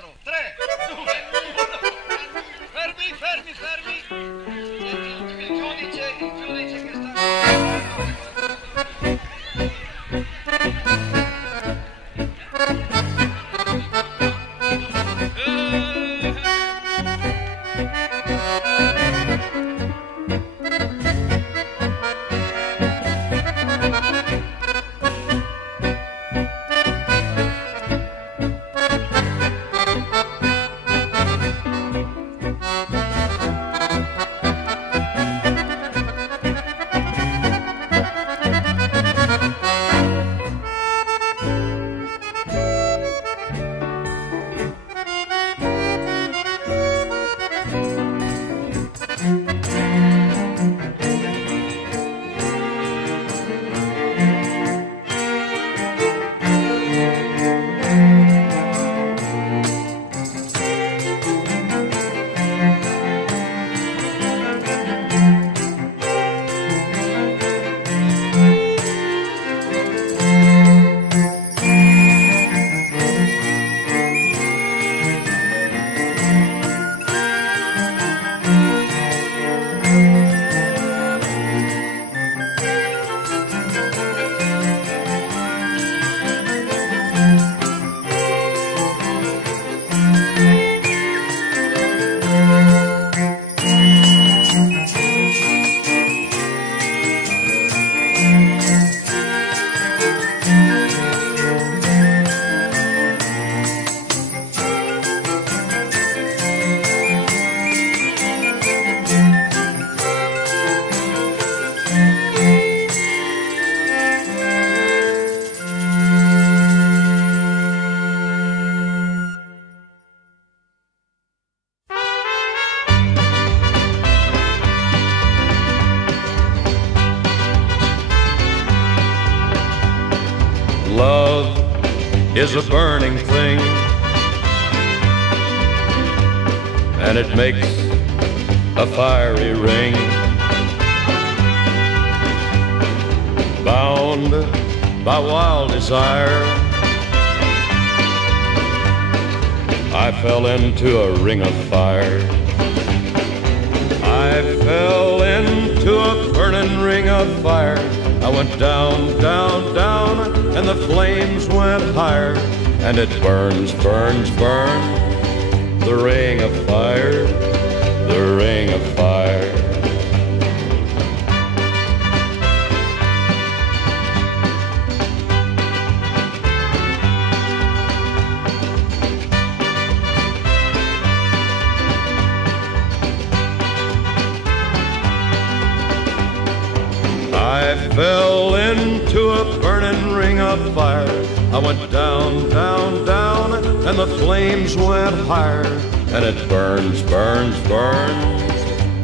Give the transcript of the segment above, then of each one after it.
3, 2, 1. Fermi, fermi, fermi. Il giudice che sta... Love is a burning thing, and it makes a fiery ring. Bound by wild desire, I fell into a ring of fire. I fell into a burning ring of fire. I went down, down, down, and the flames went higher. And it burns, burns, burns, the ring of fire, the ring of fire. I fell into a burning ring of fire. I went down, down, down, and the flames went higher. And it burns, burns, burns,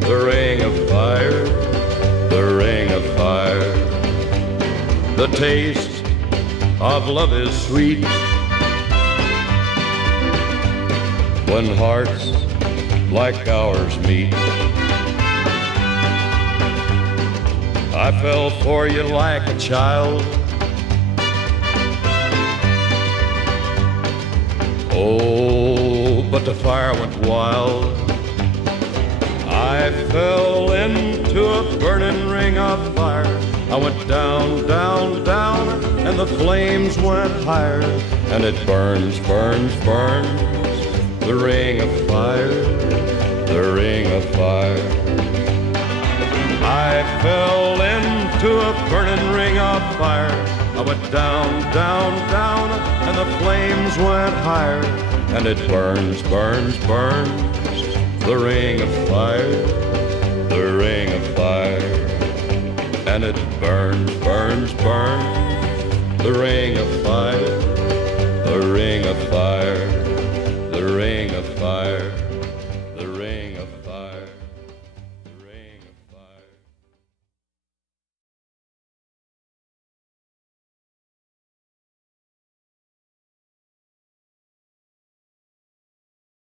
the ring of fire, the ring of fire. The taste of love is sweet when hearts like ours meet. I fell for you like a child. Oh, but the fire went wild. I fell into a burning ring of fire. I went down, down, down, and the flames went higher. And it burns, burns, burns, the ring of fire, the ring of fire. I fell into a burning ring of fire. I went down, down, down, and the flames went higher. And it burns, burns, burns, the ring of fire, the ring of fire. And it burns, burns, burns, the ring of fire, the ring of fire, the ring of fire.